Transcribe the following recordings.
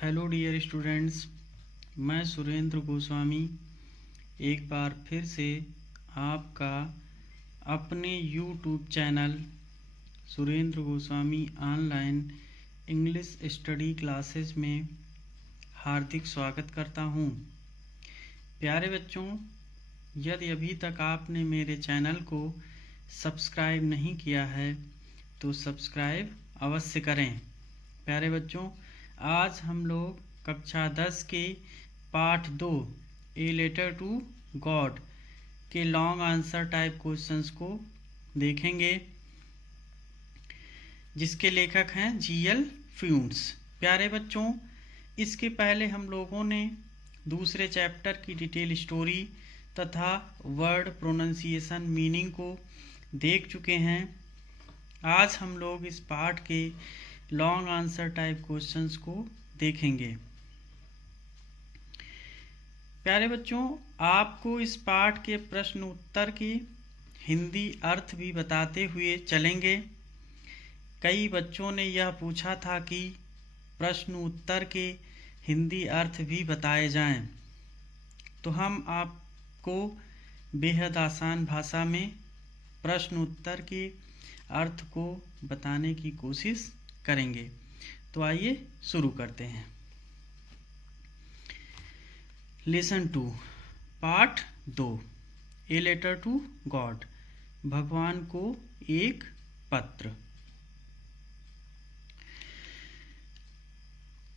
Hello dear students, मैं सुरेंद्र गोस्वामी एक बार फिर से आपका अपने YouTube channel Surendra Goswami online English study classes में हार्दिक स्वागत करता हूँ। प्यारे बच्चों, यदि अभी तक आपने मेरे चैनल को सब्सक्राइब नहीं किया है तो सब्सक्राइब अवश्य करें। प्यारे बच्चों, आज हम लोग कक्षा 10 के पाठ 2 ए लेटर टू गॉड के लॉन्ग आंसर टाइप क्वेश्चंस को देखेंगे, जिसके लेखक हैं जीएल फ्यूंट्स। प्यारे बच्चों, इसके पहले हम लोगों ने दूसरे चैप्टर की डिटेल स्टोरी तथा वर्ड प्रोनाउंसिएशन मीनिंग को देख चुके हैं। आज हम लोग इस पाठ के लॉन्ग आंसर टाइप क्वेश्चंस को देखेंगे। प्यारे बच्चों, आपको इस पाठ के प्रश्न उत्तर के हिंदी अर्थ भी बताते हुए चलेंगे। कई बच्चों ने यह पूछा था कि प्रश्न उत्तर के हिंदी अर्थ भी बताए जाएं, तो हम आपको बेहद आसान भाषा में प्रश्न उत्तर के अर्थ को बताने की कोशिश करेंगे। तो आइए शुरू करते हैं। Lesson 2 part 2 A letter to God, भगवान को एक पत्र।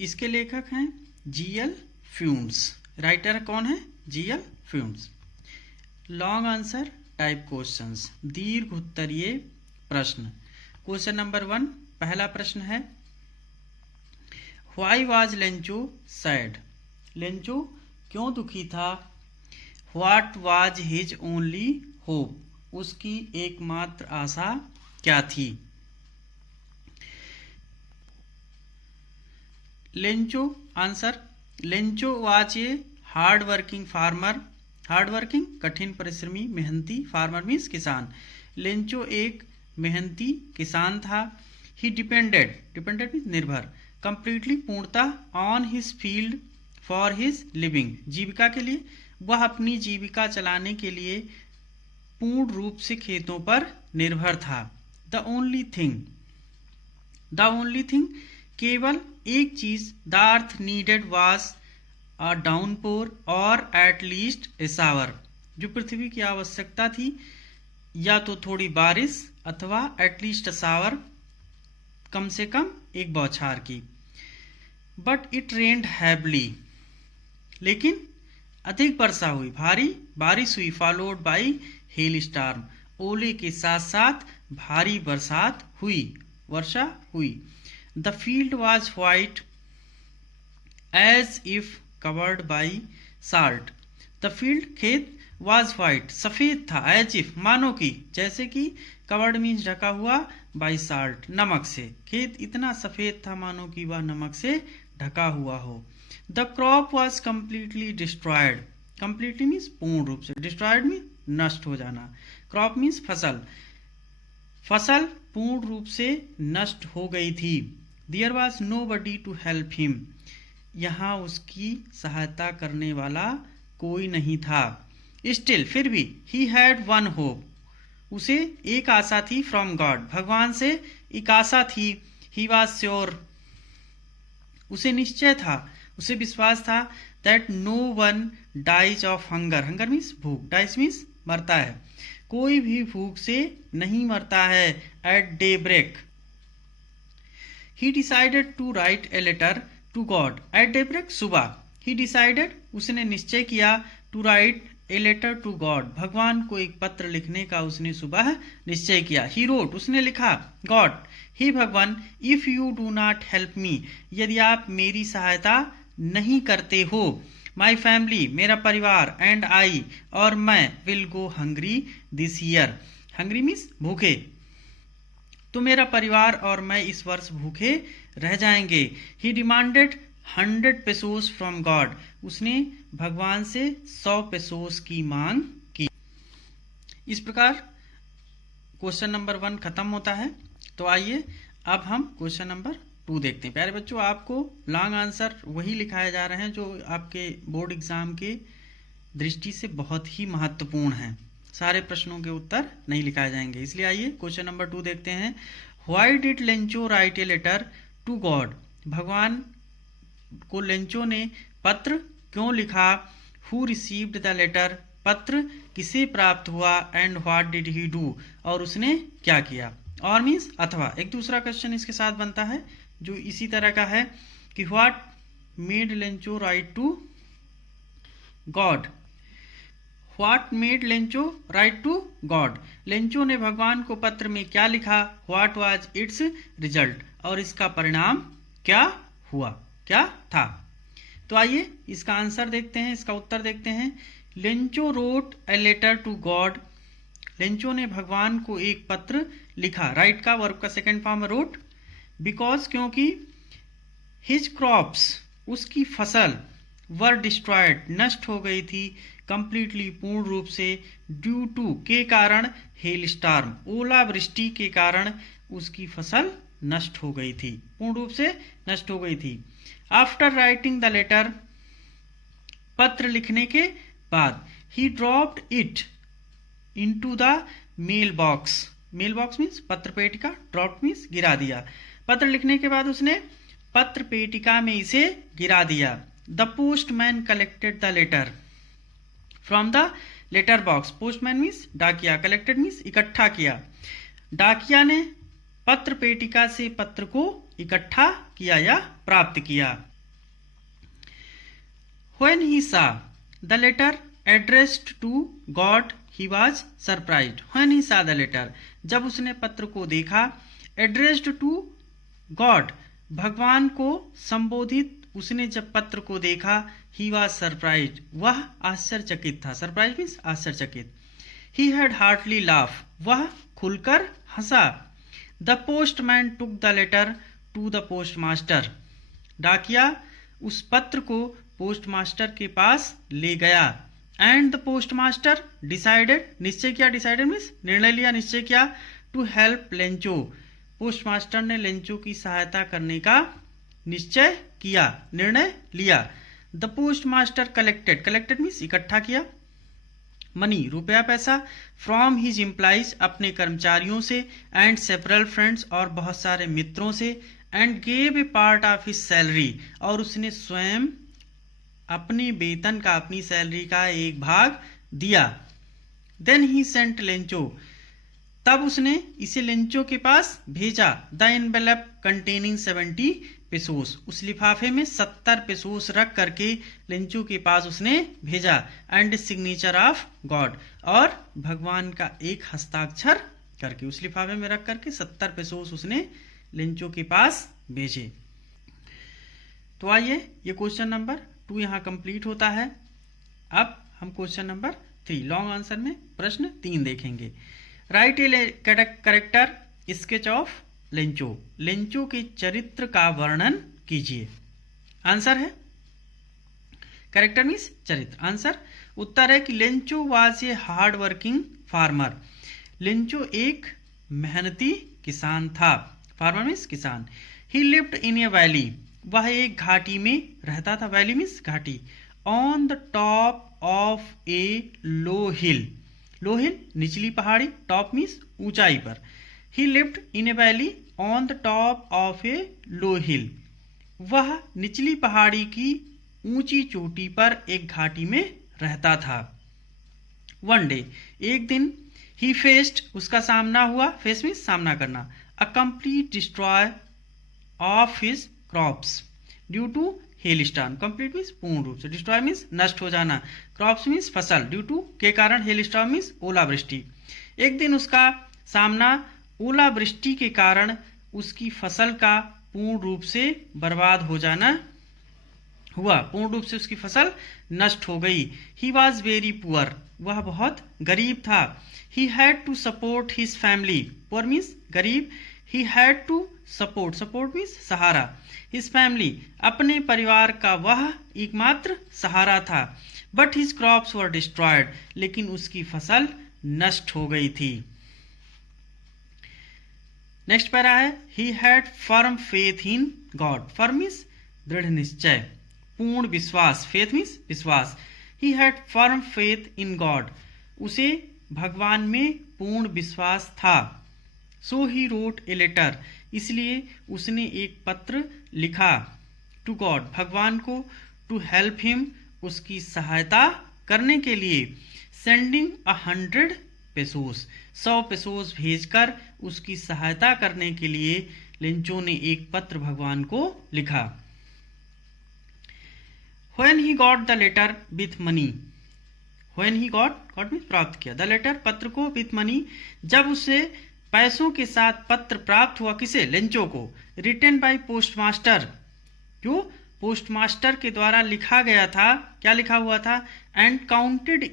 इसके लेखक हैं जीएल फ्यूंट्स। राइटर कौन है? GL Fuentes. Long answer type questions, दीर्घ उत्तरीय प्रश्न। क्वेश्चन नंबर 1, पहला प्रश्न है, why was Lencho sad? Lencho क्यों दुखी था? What was his only hope? उसकी एकमात्र आशा क्या थी? Lencho answer, Lencho was a hard working farmer. Hard working कठिन परिश्रमी, मेहनती। फार्मर मीन्स किसान। लेंचो एक मेहनती किसान था। ही डिपेंडेड मीन्स निर्भर, कंप्लीटली पूर्णतः, on his field for his living, जीविका के लिए। वह अपनी जीविका चलाने के लिए पूर्ण रूप से खेतों पर निर्भर था। द ओनली थिंग केवल एक चीज, the earth needed was a downpour और एट लीस्ट ए शावर, जो पृथ्वी की आवश्यकता थी या तो थोड़ी बारिश अथवा एटलीस्ट शावर, कम से कम एक बौछार की। बट इट रेन्ड हैवली, लेकिन अधिक वर्षा हुई, भारी बारिश हुई। फॉलोड बाई हेल स्टॉर्म, ओले के साथ साथ भारी बरसात हुई, वर्षा हुई। The field was white as if covered by salt, the field खेत वॉज व्हाइट सफेद था, एज इफ मानो की, जैसे कि, कवर्ड मीन्स ढका हुआ, बाई साल्ट नमक से। खेत इतना सफेद था मानो कि वह नमक से ढका हुआ हो। The crop was completely destroyed, completely means पूर्ण रूप से, डिस्ट्रॉयड मीन्स नष्ट हो जाना, क्रॉप मीन्स फसल, फसल पूर्ण रूप से नष्ट हो गई थी। There was nobody to help him, यहाँ उसकी सहायता करने वाला कोई नहीं था। स्टिल फिर भी, ही हैड वन होप, उसे एक आशा थी, फ्रॉम गॉड, भगवान से एक आशा थी। ही वॉज श्योर, उसे निश्चय था, उसे विश्वास था, that no one dies of hunger, hunger means भूख, डाइज मीन्स मरता है, कोई भी भूख से नहीं मरता है। At daybreak he decided to write a letter to God, at daybreak सुबह। ही डिसाइडेड उसने निश्चय किया, to write a letter to God, भगवान को एक पत्र लिखने का उसने सुबह निश्चय किया। ही रोट उसने लिखा, गॉड हे भगवान, if you do not help me, यदि आप मेरी सहायता नहीं करते हो, माई फैमिली मेरा परिवार, एंड आई और मैं, will go hungry this year, hungry means भूखे, तो मेरा परिवार और मैं इस वर्ष भूखे रह जाएंगे। ही डिमांडेड 100 पेसोस फ्रॉम गॉड, उसने भगवान से 100 पेसोस की मांग की। इस प्रकार क्वेश्चन नंबर 1 खत्म होता है। तो आइए अब हम क्वेश्चन नंबर 2 देखते हैं। प्यारे बच्चों, आपको लॉन्ग आंसर वही लिखाए जा रहे हैं जो आपके बोर्ड एग्जाम के दृष्टि से बहुत ही महत्वपूर्ण हैं। सारे प्रश्नों के उत्तर नहीं लिखाए जाएंगे। इसलिए आइए क्वेश्चन नंबर 2 देखते हैं। Why did Lencho write a letter to God? भगवान को लेंचो ने पत्र क्यों लिखा? Who received the letter? पत्र किसे प्राप्त हुआ? And what did he do? और उसने क्या किया? और मीन्स अथवा। एक दूसरा क्वेश्चन इसके साथ बनता है जो इसी तरह का है कि what made Lencho write to God? What made Lencho write to God? Lencho ने भगवान को पत्र में क्या लिखा? What was its result? और इसका परिणाम क्या हुआ, क्या था? तो आइए इसका आंसर देखते हैं, इसका उत्तर देखते हैं। Lencho wrote a letter to God. Lencho ने भगवान को एक पत्र लिखा। राइट का वर्ब का सेकेंड फॉर्म रोट। बिकॉज क्योंकि हिज क्रॉप्स उसकी फसल वर डिस्ट्रॉयड नष्ट हो गई थी, कंप्लीटली पूर्ण रूप से, ड्यू टू के कारण, हेल स्टार्म ओलावृष्टि के कारण उसकी फसल नष्ट हो गई थी, पूर्ण रूप से नष्ट हो गई थी। आफ्टर राइटिंग द लेटर पत्र लिखने के बाद, he dropped it into the mail box. Mail box means पत्र पेटिका, ड्रॉप्ड मीन्स गिरा दिया। पत्र लिखने के बाद उसने पत्र पेटिका में इसे गिरा दिया। The postman collected the letter from the letter box. Postman means डाकिया, कलेक्टेड मीन्स इकट्ठा किया। डाकिया ने पत्र पेटिका से पत्र को इकट्ठा किया या प्राप्त किया। When he saw the letter addressed to God, he was surprised. When he saw the letter, जब उसने पत्र को देखा, addressed to God, भगवान को संबोधित उसने जब पत्र को देखा, he was surprised, वह आश्चर्यचकित था। surprised means आश्चर्यचकित। he had heartily laughed, वह खुलकर हंसा। the postman took the letter to the postmaster, डाकिया उस पत्र को पोस्टमास्टर के पास ले गया। एंड द पोस्टमास्टर डिसाइडेड, निश्चय किया, डिसाइडेड मीन्स निर्णय लिया, निश्चय किया, टू हेल्प लेंचो, पोस्टमास्टर ने लेंचो की सहायता करने का निश्चय किया, निर्णय लिया। The postmaster collected, collected means इकट्ठा किया, मनी रुपया पैसा, फ्रॉम हिज एम्प्लॉइज अपने कर्मचारियों से, एंड सेवरल फ्रेंड्स और बहुत सारे मित्रों से, and gave a part of his salary और उसने स्वयं अपने वेतन का, अपनी सैलरी का एक भाग दिया। देन ही सेंट लेंचो, तब उसने इसे लेंचो के पास भेजा। द एनवेलप कंटेनिंग 70 पेसोस, उस लिफाफे में 70 पेसोस रख करके लेंचो के पास उसने भेजा। एंड सिग्नेचर ऑफ गॉड, और भगवान का एक हस्ताक्षर करके उस लिफाफे में रख करके 70 पेसोस उसने लेंचो के पास भेजे। तो आइए ये क्वेश्चन नंबर 2 यहाँ कंप्लीट होता है। अब हम क्वेश्चन नंबर 3 लॉन्ग आंसर में प्रश्न 3 देखेंगे। Right a character sketch of Lencho, Lencho के चरित्र का वर्णन कीजिए। आंसर है करेक्टर मीन्स चरित्र। आंसर उत्तर है कि Lencho was a hard working farmer, Lencho एक मेहनती किसान था। फार्मर मीन्स किसान। ही लिव्ड इन ए वैली, वह एक घाटी में रहता था। वैली मीन्स घाटी। On the top of a low hill, low hill निचली पहाड़ी, टॉप मीन्स ऊंचाई पर। He lived in a valley on the top of a low hill, वह निचली पहाड़ी की ऊंची चोटी पर एक घाटी में रहता था। वन डे, एक दिन, ही फेस्ड उसका सामना हुआ, फेस मीन्स सामना करना, a complete destroy of his crops due to hail storm. Complete means पूर्ण रूप से, डिस्ट्रॉय मीन्स नष्ट हो जाना, क्रॉप्स मीन्स फसल, ड्यू टू के कारण, हेल स्टॉर्म मीन्स ओलावृष्टि। एक दिन उसका सामना ओलावृष्टि के कारण उसकी फसल का पूर्ण रूप से बर्बाद हो जाना हुआ, पूर्ण रूप से उसकी फसल नष्ट हो गई। ही वॉज वेरी पुअर, वह बहुत गरीब था। He had to support his family, poor means गरीब, he had to support, support means सहारा, हिज फैमिली अपने परिवार का वह एकमात्र सहारा था। But his crops were destroyed, लेकिन उसकी फसल नष्ट हो गई थी। नेक्स्ट पैरा है he had firm faith in God. Firm means दृढ़ निश्चय, पूर्ण विश्वास, फेथ मीन्स विश्वास। He had firm faith in God, उसे भगवान में पूर्ण विश्वास था। सो ही रोट ए लेटर, इसलिए उसने एक पत्र लिखा टू गॉड, भगवान को, टू हेल्प हिम, उसकी सहायता करने के लिए, सेंडिंग 100 पेसोस, 100 पेसोस भेजकर उसकी सहायता करने के लिए लेंचो ने एक पत्र भगवान को लिखा। When he got the letter with money, when he got means प्राप्त किया, द लेटर पत्र को, विथ मनी जब उसे पैसों के साथ पत्र प्राप्त हुआ, किसे, लेंचो को, रिटन बाय पोस्टमास्टर, जो पोस्टमास्टर के द्वारा लिखा गया था, क्या लिखा हुआ था, एंड काउंटेड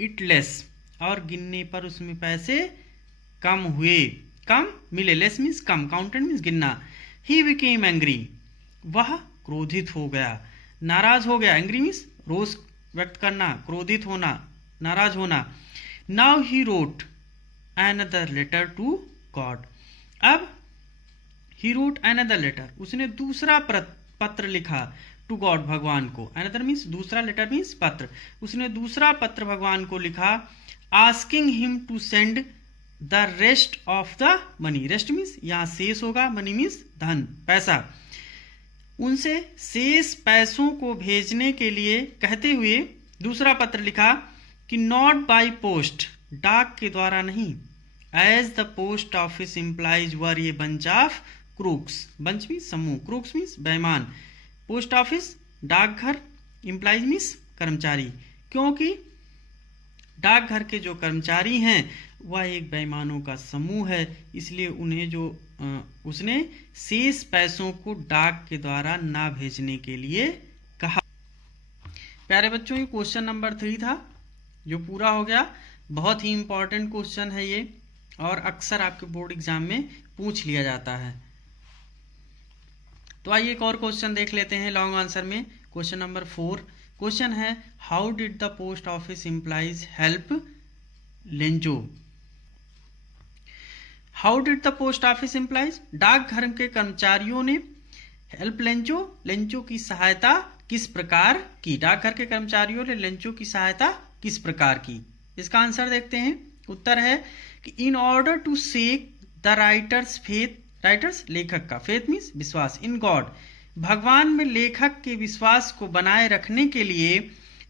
इट लेस, और गिनने पर उसमें पैसे कम हुए, कम मिले, लेस मीन्स कम, काउंटेड मीन्स गिनना। ही बिकेम एंग्री, वह क्रोधित हो गया, नाराज हो गया, एंग्री मीन्स रोष व्यक्त करना, क्रोधित होना, नाराज होना। Now he wrote another letter to God, अब ही रोट अनदर लेटर, उसने दूसरा पत्र लिखा, टू गॉड, भगवान को, अनदर मीन्स दूसरा, लेटर मीन्स पत्र, उसने दूसरा पत्र भगवान को लिखा, asking him to send the rest of the money, rest means यहां शेष होगा, मनी मीन्स धन, पैसा, उनसे शेष पैसों को भेजने के लिए कहते हुए दूसरा पत्र लिखा कि नॉट बाय पोस्ट, डाक के द्वारा नहीं, as the post office employees were a bunch of crooks, bunch means समूह, क्रूक्स मीन्स बेईमान, पोस्ट ऑफिस डाकघर, इम्प्लाइज मीन्स कर्मचारी, क्योंकि डाकघर के जो कर्मचारी हैं वह एक बेईमानों का समूह है, इसलिए उन्हें जो उसने शेष पैसों को डाक के द्वारा ना भेजने के लिए कहा। प्यारे बच्चों, ये क्वेश्चन नंबर 3 था जो पूरा हो गया। बहुत ही इंपॉर्टेंट क्वेश्चन है ये, और अक्सर आपके बोर्ड एग्जाम में पूछ लिया जाता है। तो आइए एक और क्वेश्चन देख लेते हैं लॉन्ग आंसर में। क्वेश्चन नंबर 4 क्वेश्चन है how did the post office employees help Lencho. How did the post office employees, डाकघर के कर्मचारियों ने हेल्प लेंचो, लेंचो की सहायता किस प्रकार की, डाकघर के कर्मचारियों ने लेंचो की सहायता किस प्रकार की। इसका आंसर देखते हैं। उत्तर है कि in order to shake the writer's faith, writer's लेखक का, फेथ मीन्स विश्वास, इन गॉड, भगवान में लेखक के विश्वास को बनाए रखने के लिए,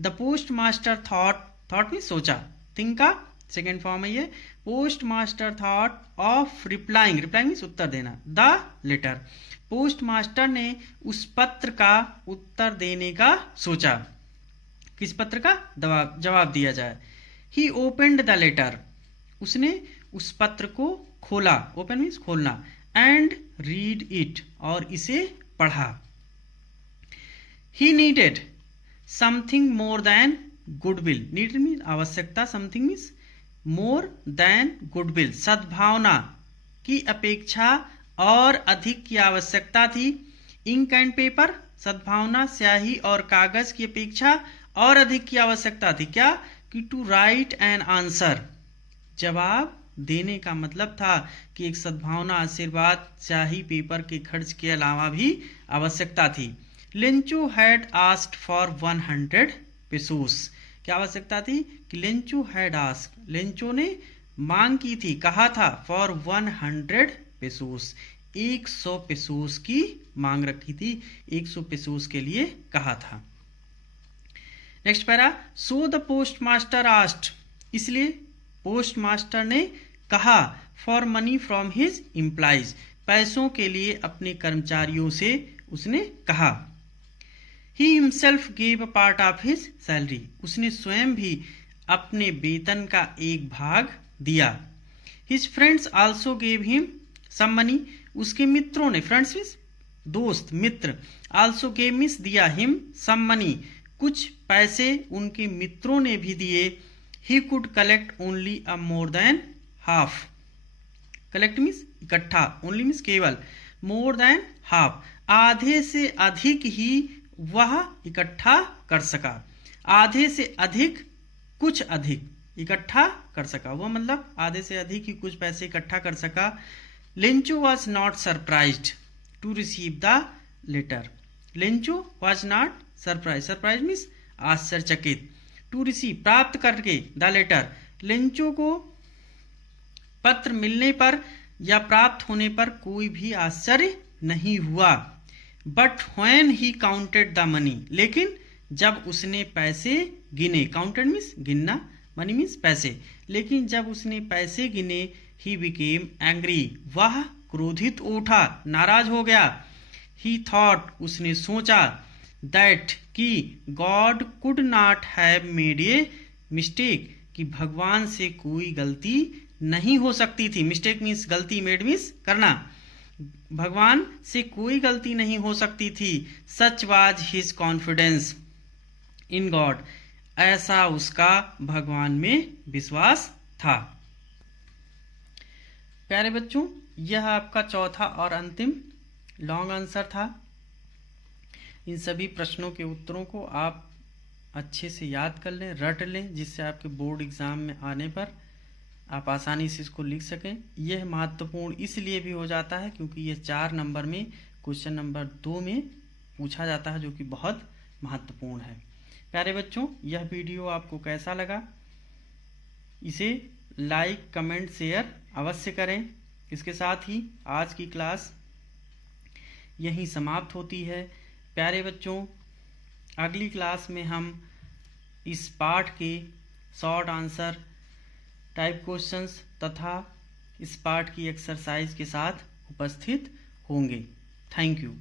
the post master thought, thought means सोचा, थिंक का सेकेंड फॉर्म है ये, post master thought of replying, replying means उत्तर देना, द लेटर, पोस्ट मास्टर ने उस पत्र का उत्तर देने का सोचा, किस पत्र का, जवाब दिया जाए। ही ओपनड द लेटर, उसने उस पत्र को खोला, ओपन मीन्स खोलना, एंड रीड इट, और इसे पढ़ा। He needed something more than goodwill, need means आवश्यकता, something means more than goodwill, सद्भावना की अपेक्षा और अधिक की आवश्यकता थी। इंक एंड पेपर, सद्भावना स्याही और कागज की अपेक्षा और अधिक की आवश्यकता थी, क्या, कि टू राइट एन आंसर, जवाब देने का मतलब था कि एक सद्भावना, आशीर्वाद, स्याही, पेपर के खर्च के अलावा भी आवश्यकता थी। Lencho had asked for 100 pesos, क्या आवश्यकता थी कि लेंचो हैड आस्क्ड, लेंचो ने मांग की थी, कहा था, फॉर 100 पेसोस, 100 पेसोस की मांग रखी थी, 100 पेसोस के लिए कहा था। Next para, so the post master asked, इसलिए पोस्ट मास्टर ने कहा, for money from his employees, पैसों के लिए अपने कर्मचारियों से उसने कहा। He himself gave a part of his salary, उसने स्वयं भी अपने वेतन का एक भाग दिया। His friends also gave him some money, उसके मित्रों ने, फ्रेंड्स मीन्स दोस्त, मित्र, आल्सो गेव मीन्स दिया, हिम सम मनी, कुछ पैसे उनके मित्रों ने भी दिए। He could collect only a more than half, collect means इकट्ठा, ओनली मीन्स केवल, मोर देन हाफ, आधे से अधिक ही वह इकट्ठा कर सका, आधे से अधिक, कुछ अधिक इकट्ठा कर सका, वह मतलब आधे से अधिक ही कुछ पैसे इकट्ठा कर सका। Lencho was not surprised to receive the letter. Lencho was not surprise, surprise means आश्चर्यचकित, टू रिसीव प्राप्त करके, द लेटर लिंचो को पत्र मिलने पर या प्राप्त होने पर कोई भी आश्चर्य नहीं हुआ। But when he counted the money, लेकिन जब उसने पैसे गिने, काउंटेड मीन्स गिनना, मनी मीन्स पैसे, लेकिन जब उसने पैसे गिने, ही बिकेम एंग्री, वह क्रोधित उठा, नाराज हो गया। ही थॉट, उसने सोचा, दैट कि God could not have made a mistake, कि भगवान से कोई गलती नहीं हो सकती थी। मिस्टेक मीन्स गलती, मेड मीन्स करना, भगवान से कोई गलती नहीं हो सकती थी। Such was his confidence in God, ऐसा उसका भगवान में विश्वास था। प्यारे बच्चों, यह आपका चौथा और अंतिम लॉन्ग आंसर था। इन सभी प्रश्नों के उत्तरों को आप अच्छे से याद कर लें, रट लें, जिससे आपके बोर्ड एग्जाम में आने पर आप आसानी से इसको लिख सकें। यह महत्वपूर्ण इसलिए भी हो जाता है क्योंकि यह 4 नंबर में क्वेश्चन नंबर 2 में पूछा जाता है, जो कि बहुत महत्वपूर्ण है। प्यारे बच्चों, यह वीडियो आपको कैसा लगा, इसे लाइक, कमेंट, शेयर अवश्य करें। इसके साथ ही आज की क्लास यहीं समाप्त होती है। प्यारे बच्चों, अगली क्लास में हम इस पाठ के शॉर्ट आंसर टाइप क्वेश्चंस तथा इस पाठ की एक्सरसाइज के साथ उपस्थित होंगे। Thank you.